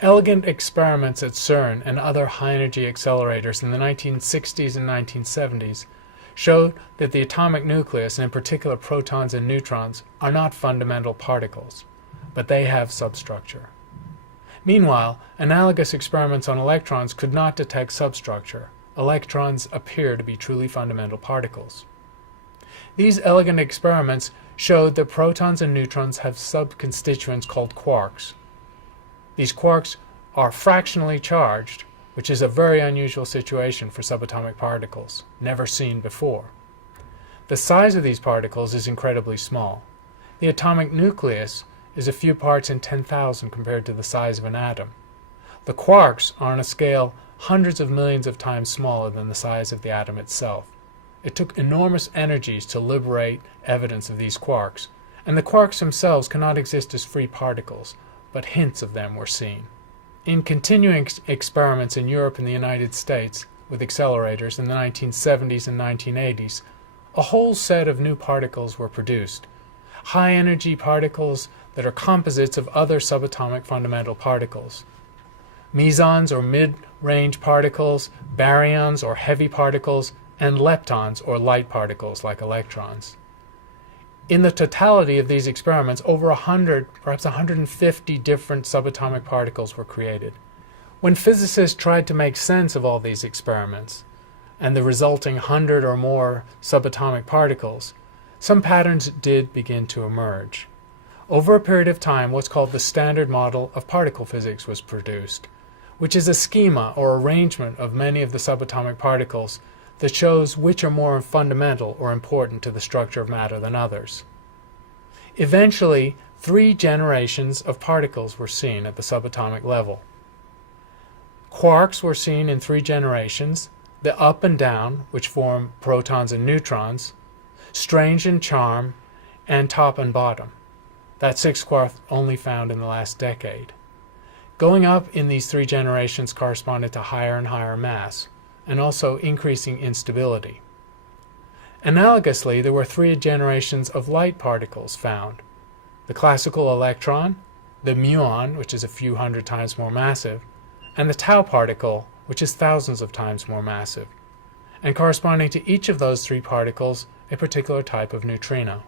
Elegant experiments at CERN and other high-energy accelerators in the 1960s and 1970s showed that the atomic nucleus, and in particular protons and neutrons, are not fundamental particles, but they have substructure. Meanwhile, analogous experiments on electrons could not detect substructure. Electrons appear to be truly fundamental particles. These elegant experiments showed that protons and neutrons have subconstituents called quarks. These quarks are fractionally charged, which is a very unusual situation for subatomic particles, never seen before. The size of these particles is incredibly small. The atomic nucleus is a few parts in 10,000 compared to the size of an atom. The quarks are on a scale hundreds of millions of times smaller than the size of the atom itself. It took enormous energies to liberate evidence of these quarks, and the quarks themselves cannot exist as free particles, but hints of them were seen. In continuing experiments in Europe and the United States with accelerators in the 1970s and 1980s, a whole set of new particles were produced. High-energy particles that are composites of other subatomic fundamental particles. Mesons or mid-range particles, baryons or heavy particles, and leptons or light particles like electrons. In the totality of these experiments, over 100, perhaps 150 different subatomic particles were created. When physicists tried to make sense of all these experiments and the resulting 100 or more subatomic particles, some patterns did begin to emerge. Over a period of time, what's called the Standard Model of Particle Physics was produced, which is a schema or arrangement of many of the subatomic particles that shows which are more fundamental or important to the structure of matter than others. Eventually, 3 generations of particles were seen at the subatomic level. Quarks were seen in 3 generations, the up and down, which form protons and neutrons, strange and charm, and top and bottom. That 6th quark only found in the last decade. Going up in these 3 generations corresponded to higher and higher mass, and also increasing instability. Analogously, there were 3 generations of light particles found. The classical electron, the muon, which is a few hundred times more massive, and the tau particle, which is thousands of times more massive, and corresponding to each of those 3 particles, a particular type of neutrino.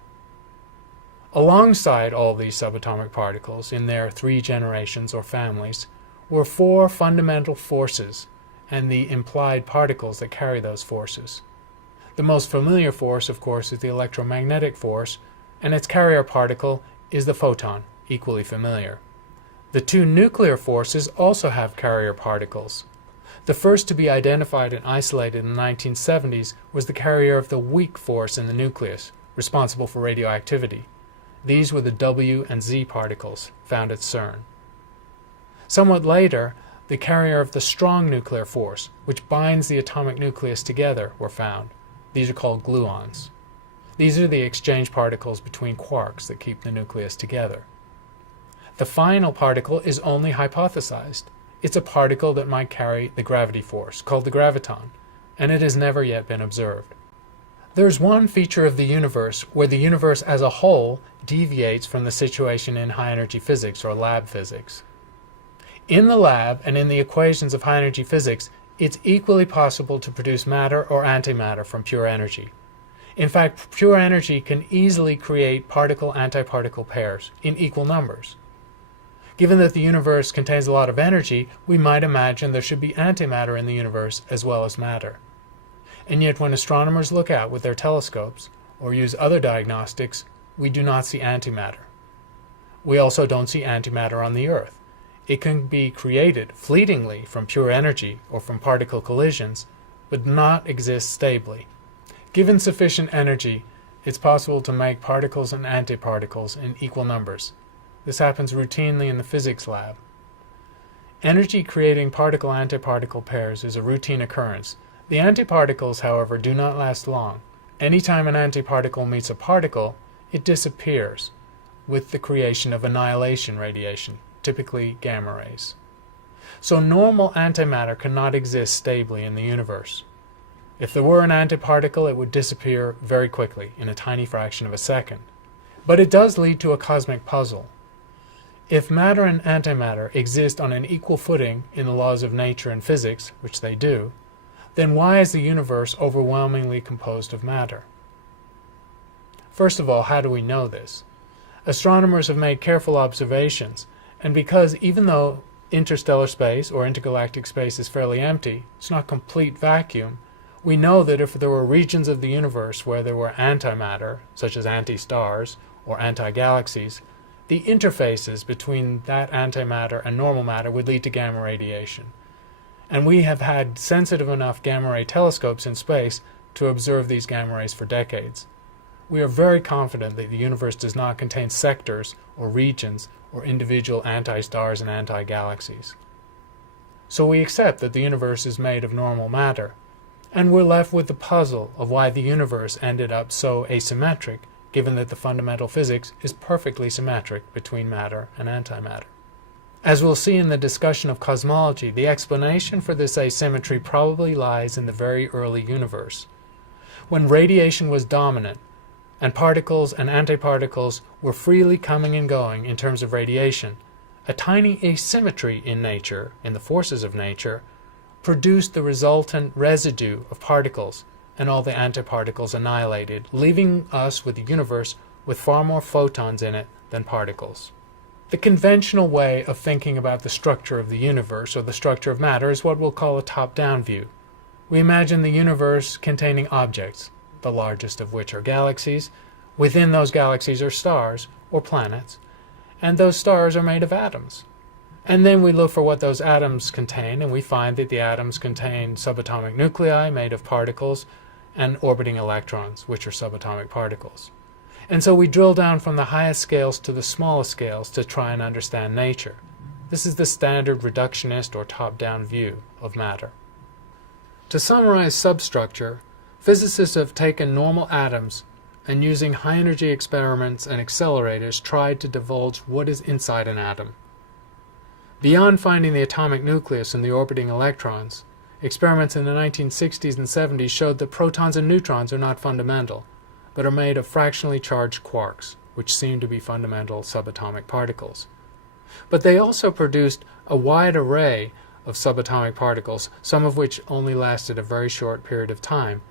Alongside all these subatomic particles, in their 3 generations or families, were 4 fundamental forces and the implied particles that carry those forces. The most familiar force, of course, is the electromagnetic force, and its carrier particle is the photon, equally familiar. The 2 nuclear forces also have carrier particles. The first to be identified and isolated in the 1970s was the carrier of the weak force in the nucleus, responsible for radioactivity. These were the W and Z particles found at CERN. Somewhat later, the carrier of the strong nuclear force, which binds the atomic nucleus together, were found. These are called gluons. These are the exchange particles between quarks that keep the nucleus together. The final particle is only hypothesized. It's a particle that might carry the gravity force, called the graviton, and it has never yet been observed. There's one feature of the universe where the universe as a whole deviates from the situation in high-energy physics or lab physics. In the lab and in the equations of high-energy physics, it's equally possible to produce matter or antimatter from pure energy. In fact, pure energy can easily create particle-antiparticle pairs in equal numbers. Given that the universe contains a lot of energy, we might imagine there should be antimatter in the universe as well as matter. And yet when astronomers look out with their telescopes or use other diagnostics, we do not see antimatter. We also don't see antimatter on the Earth. It can be created fleetingly from pure energy or from particle collisions, but not exist stably. Given sufficient energy, it's possible to make particles and antiparticles in equal numbers. This happens routinely in the physics lab. Energy creating particle-antiparticle pairs is a routine occurrence. The antiparticles, however, do not last long. Anytime an antiparticle meets a particle, it disappears with the creation of annihilation radiation, typically gamma rays. So normal antimatter cannot exist stably in the universe. If there were an antiparticle, it would disappear very quickly, in a tiny fraction of a second. But it does lead to a cosmic puzzle. If matter and antimatter exist on an equal footing in the laws of nature and physics, which they do, then why is the universe overwhelmingly composed of matter? First of all, how do we know this? Astronomers have made careful observations, and because even though interstellar space or intergalactic space is fairly empty, it's not complete vacuum, we know that if there were regions of the universe where there were antimatter, such as anti-stars or anti-galaxies, the interfaces between that antimatter and normal matter would lead to gamma radiation. And we have had sensitive enough gamma ray telescopes in space to observe these gamma rays for decades. We are very confident that the universe does not contain sectors or regions or individual anti-stars and anti-galaxies. So we accept that the universe is made of normal matter, and we're left with the puzzle of why the universe ended up so asymmetric, given that the fundamental physics is perfectly symmetric between matter and antimatter. As we'll see in the discussion of cosmology, the explanation for this asymmetry probably lies in the very early universe. When radiation was dominant, and particles and antiparticles were freely coming and going in terms of radiation, a tiny asymmetry in nature, in the forces of nature, produced the resultant residue of particles, and all the antiparticles annihilated, leaving us with a universe with far more photons in it than particles. The conventional way of thinking about the structure of the universe, or the structure of matter, is what we'll call a top-down view. We imagine the universe containing objects, the largest of which are galaxies. Within those galaxies are stars, or planets, and those stars are made of atoms. And then we look for what those atoms contain, and we find that the atoms contain subatomic nuclei made of particles, and orbiting electrons, which are subatomic particles. And so we drill down from the highest scales to the smallest scales to try and understand nature. This is the standard reductionist or top-down view of matter. To summarize substructure, physicists have taken normal atoms and using high-energy experiments and accelerators tried to divulge what is inside an atom. Beyond finding the atomic nucleus and the orbiting electrons, experiments in the 1960s and 70s showed that protons and neutrons are not fundamental, but are made of fractionally charged quarks, which seem to be fundamental subatomic particles. But they also produced a wide array of subatomic particles, some of which only lasted a very short period of time,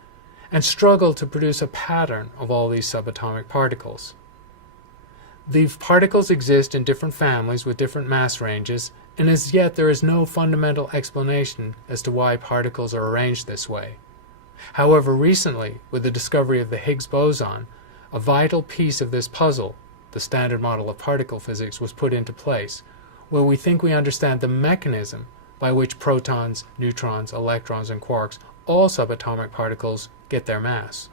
and struggled to produce a pattern of all these subatomic particles. The particles exist in different families with different mass ranges, and as yet there is no fundamental explanation as to why particles are arranged this way. However, recently, with the discovery of the Higgs boson, a vital piece of this puzzle, the standard model of particle physics, was put into place, where we think we understand the mechanism by which protons, neutrons, electrons, and quarks, all subatomic particles, get their mass.